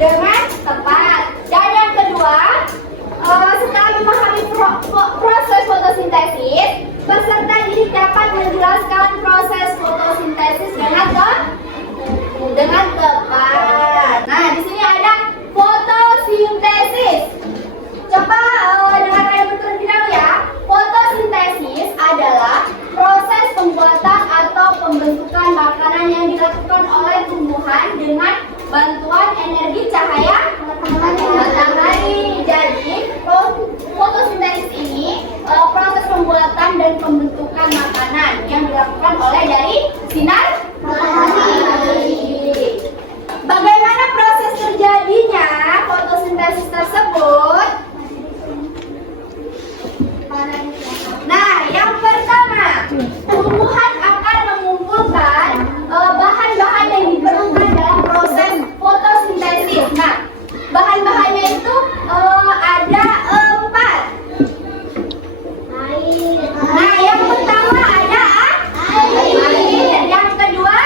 dengan tepat. Dan yang kedua, setelah memahami proses fotosintesis, peserta didik dapat menjelaskan proses fotosintesis dengan tepat. Nah, di sini ada fotosintesis. Coba dengarkan betul terlebih dahulu ya. Fotosintesis adalah proses pembuatan atau pembentukan makanan yang dilakukan oleh tumbuhan dengan bantuan energi cahaya matahari. Jadi, fotosintesis ini proses pembuatan dan pembentukan makanan yang dilakukan oleh dari sinar matahari. Bagaimana proses terjadinya fotosintesis tersebut? Nah, yang pertama, tumbuhan akan mengumpulkan bahan-bahan yang diperlukan dalam proses fotosintesis. Nah, bahan-bahannya itu ada 4. Nah, yang pertama ada air. Yang kedua,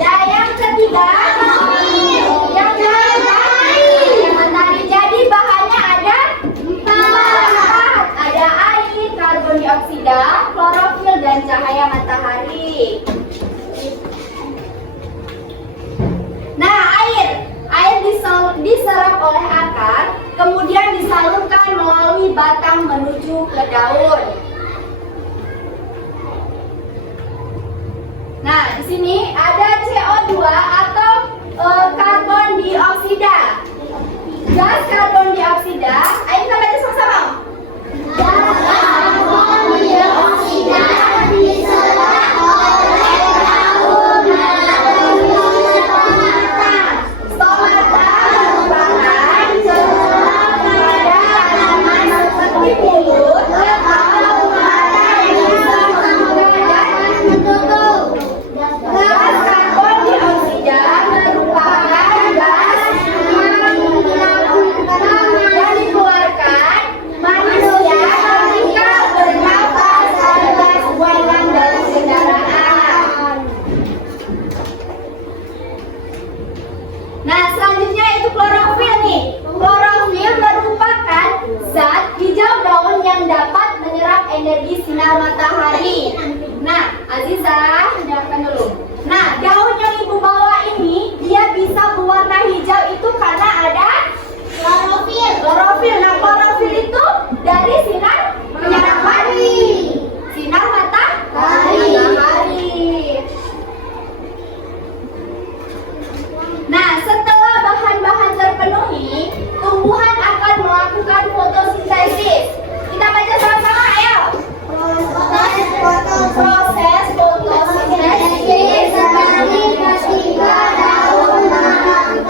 dan yang ketiga, matahari. Jadi bahannya ada 4. Ada air, karbon dioksida, klorofil, dan cahaya matahari. Nah, air diserap oleh akar, kemudian disalurkan melalui batang menuju ke daun. Nah, di sini ada CO2 atau karbon dioksida. Gas karbon dioksida, ayo kita baca sama-sama. Gas karbon dioksida diserap oleh daun melalui stomata. Stomata merupakan celah pada tanaman seperti mulut atau mata yang bisa membuka dan menutup. Gas karbon dioksida merupakan gas yang dikeluarkan manusia ketika bernafas alias buangan dalam kendaraan. Nah, selanjutnya itu klorofil nih. Klorofil merupakan zat hijau daun yang dapat menyerap energi sinar matahari. Nah, Azizah, dengarkan dulu. Nah, daun yang ibu bawa ini dia bisa berwarna hijau itu karena ada klorofil. Nah, klorofil itu dari sinar matahari. Sinar matahari. Nah, setelah bahan-bahan terpenuhi, tumbuhan akan melakukan fotosintesis. Kita baca sama-sama, ayo. Proses fotosintesis seperti ketika daun menangkap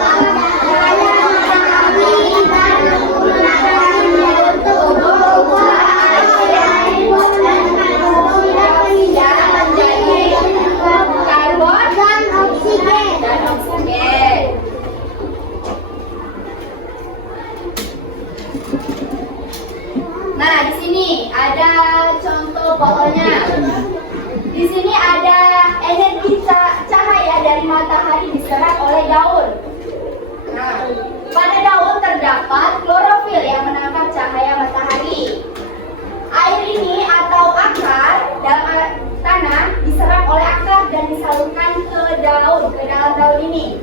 cahaya matahari dan menggunakan untuk membuat air dan karbon dioksida menjadi karbon dan oksigen. Nah, di sini ada contoh fotonya. Di sini ada energi cahaya dari matahari diserap oleh daun. Nah, pada daun terdapat klorofil yang menangkap cahaya matahari. Air ini atau akar dalam tanah diserap oleh akar dan disalurkan ke dalam daun ini.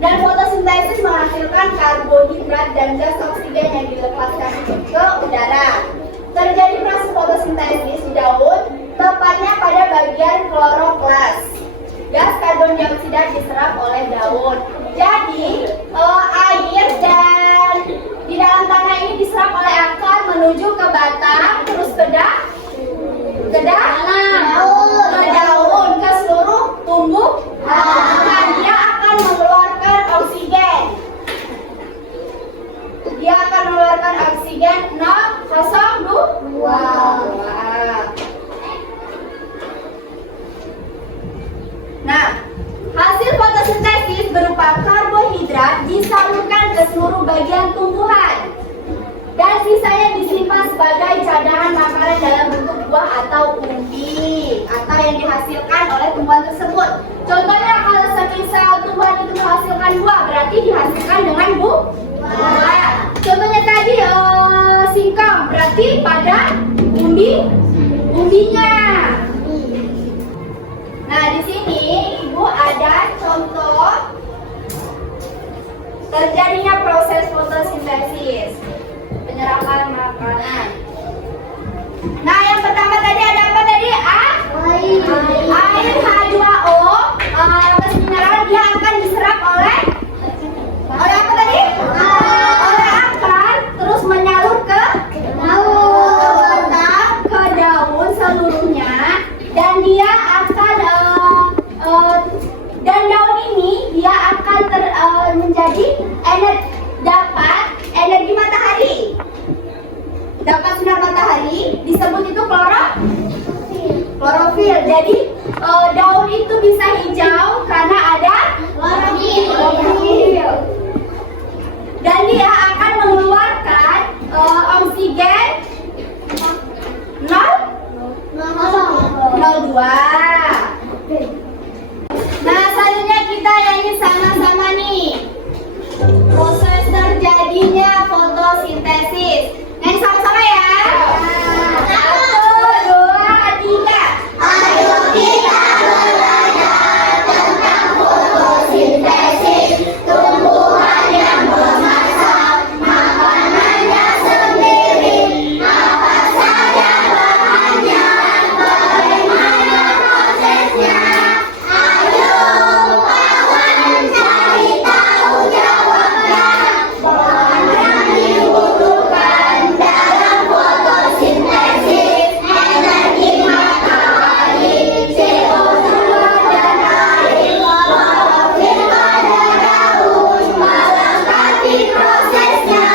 Dan fotosintesis menghasilkan karbohidrat dan gas oksigen yang dilepaskan ke udara. Terjadi proses fotosintesis di daun, tepatnya pada bagian kloroplas. Gas karbon dioksida diserap oleh daun. Jadi, air dan di dalam tanah ini diserap oleh akar menuju ke batang, terus ke daun, ke seluruh tumbuhan. Dia akan mengeluarkan oksigen. Dia akan mengeluarkan oksigen 0,02. Nah, hasil fotosintesis berupa karbohidrat disalurkan ke seluruh bagian tumbuhan dan sisanya disimpan sebagai cadangan makanan dalam bentuk buah atau umbi atau yang dihasilkan oleh tumbuhan tersebut. Contohnya kalau semisal tumbuhan itu menghasilkan buah, berarti dihasilkan dengan buah. Contohnya tadi singkong, berarti pada umbinya. Nah, di sini Ibu ada contoh terjadinya proses fotosintesis, penyerapan makanan. Nah, yang pertama tadi ada apa tadi? Air H2O, gas mineral, dia akan diserap oleh apa tadi? Oleh akar, terus menyalur ke batang, ke daun seluruhnya, dan dia akan dan daun ini dia akan menjadi dapat energi matahari. Dapat sinar matahari, disebut itu klorofil. Jadi daun itu bisa hijau karena ada klorofil. Dan dia akan mengeluarkan oksigen 0,02. Nah, selanjutnya kita nyanyi sama-sama nih. Proses terjadinya fotosintesis. Nyanyi sama-sama ya. 1, 2, 3. Ayo kita belajar tentang fotosintesis. Tumbuhan yang memasak makanannya sendiri. Apa saja bahannya, bagaimana prosesnya. Ayo kawan cari tahu jawabnya. Bahan yang dibutuhkan dalam fotosintesis, energi matahari, CO2 dan air, klorofil pada daun, melengkapi prosesnya.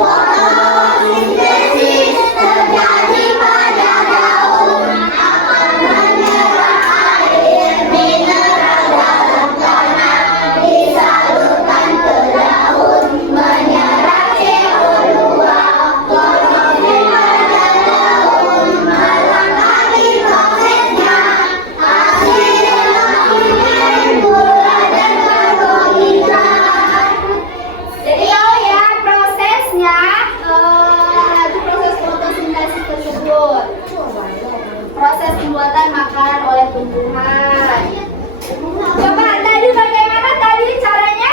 Fotosintesis terjadi pada daun, akan menyerap air mineral dalam tanah, disalurkan ke daun, menyerap CO2, klorofil pada daun, melengkapi prosesnya. Hasilnya oksigen, gula, dan karbohidrat. Jadi ya prosesnya, itu proses fotosintesis tersebut. Proses pembuatan makanan oleh tumbuhan. Coba tadi bagaimana tadi caranya?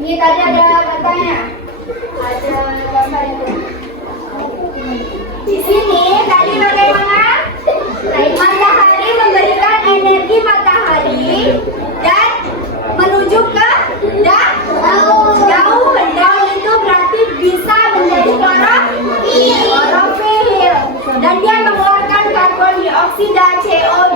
Ini tadi ada katanya, ada gambar itu. Di sini tadi bagaimana? Matahari memberikan energi matahari dan menuju ke daun. Daun itu berarti bisa menjadi klorofil. Dan dia mengeluarkan karbon dioksida, CO2